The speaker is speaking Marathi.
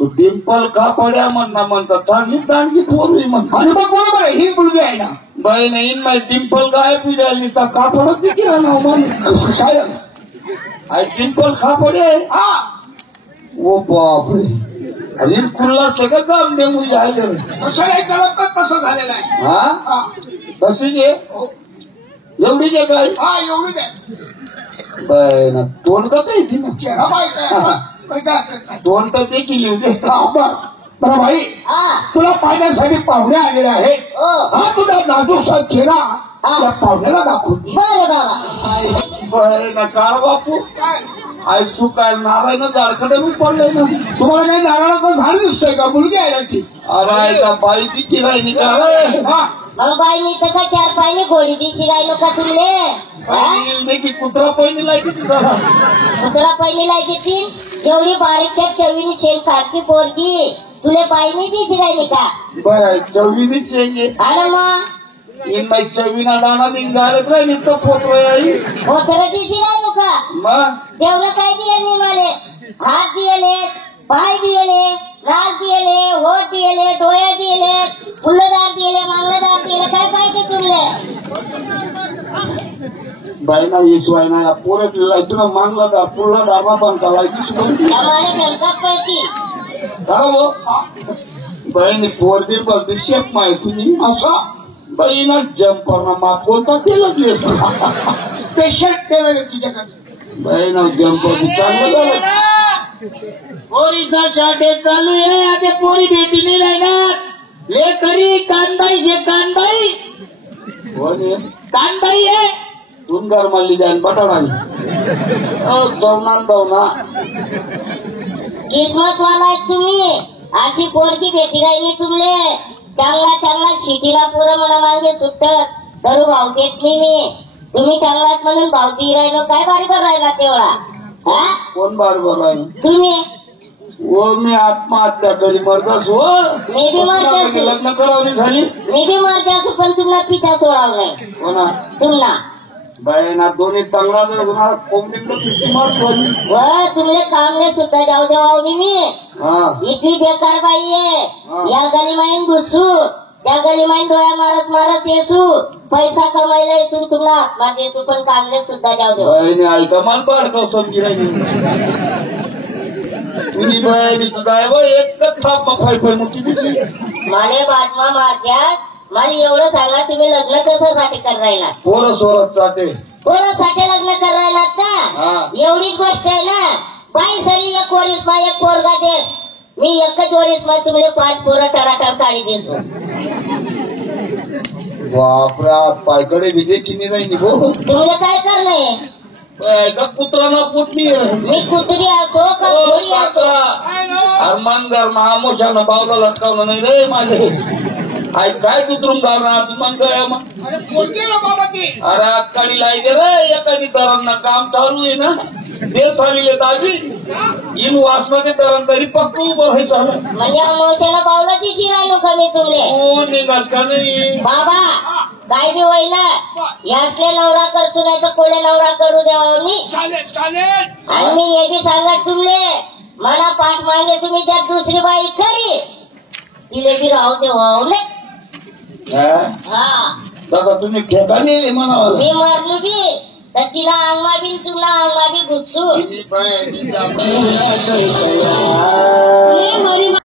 तू डिंपल का पड्या म्हणतात चांगली दांडगी पोरवी म्हणतात. आणि मग बरोबर आहे, ही मुलगी आहे ना. बाई नाही माय डिंपल काय पूजा नुसता कापडच देखील ना काय डिंपल कापडे हा ओ बापरे अरे खुल्ला सगळं काम दे मुली आले तसं नाही करत तर तसं झालेलं आहे. हा तशी घे एवढी जे काय हा एवढीच आहे. बाय ना तोंड का काही ना चेहरा पाहिजे तोंड तर देखील येऊ दे. बरं भाई तुला पाहण्यासाठी पाहुणे आलेले आहेत. हा तुझा नाजूकसा चेहरा या पाहुण्याला दाखवून बरं ना कार बापू आई तू काय नारायण झाडकडे मी पडलंय ना. तुम्हाला काही नारळाचं झाड दिसतोय का? मुलगी आहे ना ती. अरे का बाई ती राहिली का मग बाई मी तर का 4 पायने घोडी दिशी राहिलो का तुमले देखील कुत्रा पहिली लायकी तुझा कुत्रा पहिली लायकी ती एवढी बारीक चवीनी शेल सारखी पोरगी तुले पायने दिशी राहिली का? बरं चवीनी शेंगे अरे मग इन माई चवीना दाना दिन घालत राहिली तर पोत्र आई पोतर दिशी राहिलो का? मग तेवढं काय दिलं मी मला? हात दिले, पाय दिले, नाक दिले, होठ दिले, डोळे दिले, फुलदार दिले, मांगलदार दिले, काय पाहिजे तुमले? बाई ना येसवाय ना पोरत तुला मागला दार पुढला दारमा पण करायची आम्हाला मेलकात पाहिजे बहीण पोरगी बघते शेप माहिती असं बाई ना जम्पर ना माप कोणता केलं की पेशंट केलं तिच्याकडे. बाई ना जम्पर चांगलं झालं. पोरीचा शॉर्टेज चालू आहे. आता पोरी भेटी नाही राहणार. ले करी कानबाई शे कानबाई कानबाई आहे तुम घर मारली जाईल बटाणाली दवना किस्मत वाला तुम्ही अशी पोरगी भेटी राहिली तुमले. चांगला शिटीला पोरं मला मागे सुट्ट धरू भाव देत नाही मी. तुम्ही चांगलाच म्हणून भावती राहिलो काय बरोबर राहिला तेवढा कोण बरोबर आहे तुम्ही? वो मी आत्महत्या करी मरदास हो मी बी मरते लग्न करावली झाली मी बी मरते असू पण तुम्हाला पिछा सोडाव नाही हो ना तुम्हाला बाई ना दोन्ही तंगडा जर गुन्हा कोंबडीकडे तुमले कामले सुद्धा जाऊ देवावली मी. इतकी बेकार बाई आहे. या गलीमाईन घुसू त्या गलीमाईन डोळ्या मारत मारत येसू पैसा कमायला येसून तुला आत्मात येसू पण कामले सुद्धा जाऊ दे. बाईने ऐका मला पाडकाव समजी राहिली तुझी बाई काय बाई एकच थाप फाय मोठी दिसली माने बातमा मारत्यात. मला एवढं सांगा तुम्ही लग्न कशासाठी करायला? पोरं सोरत चाटे पोरासाठी लग्न करायला ना एवढीच गोष्ट आहे ना. बाई सरी एक वरीस एक पोरगा देस मी एकच वरीस तुम्ही 5 पोरं टराटर काढी देसू. बापरा पायकडे विजय किनी नाही निघो तुम्हाला काय करणं? कुत्रा फुटली मी कुत्री असो का घोडी असो हरमान घर महामोशानं बावला लटकावलं नाही रे माझे. आई काय कुत्रून करणार तू मग अरे अक्काडी लाई दे रे एखादी तरांना काम चालू आहे ना देश आलेले ताजी इन वासमध्ये तरण तरी पक्क उभं व्हायचं झालं म्हणजे मोशाला बावला दिशी राहिलो का मी तुमले? हो निघास का नाही बाबा काय बी होईना यासले नवरा करसू नाही तर कोले नवरा करू द्यावा मी. आणि मी हे बी सांगा तुमले मला पाठ मागे तुम्ही त्यात दुसरी बाई खरी तिले बी राहू दे वावले. बघा तुम्ही ठेका नेले म्हणावं मी मारलो बी तर तिला अंगमा बी तुला अंगमा बी घुसू.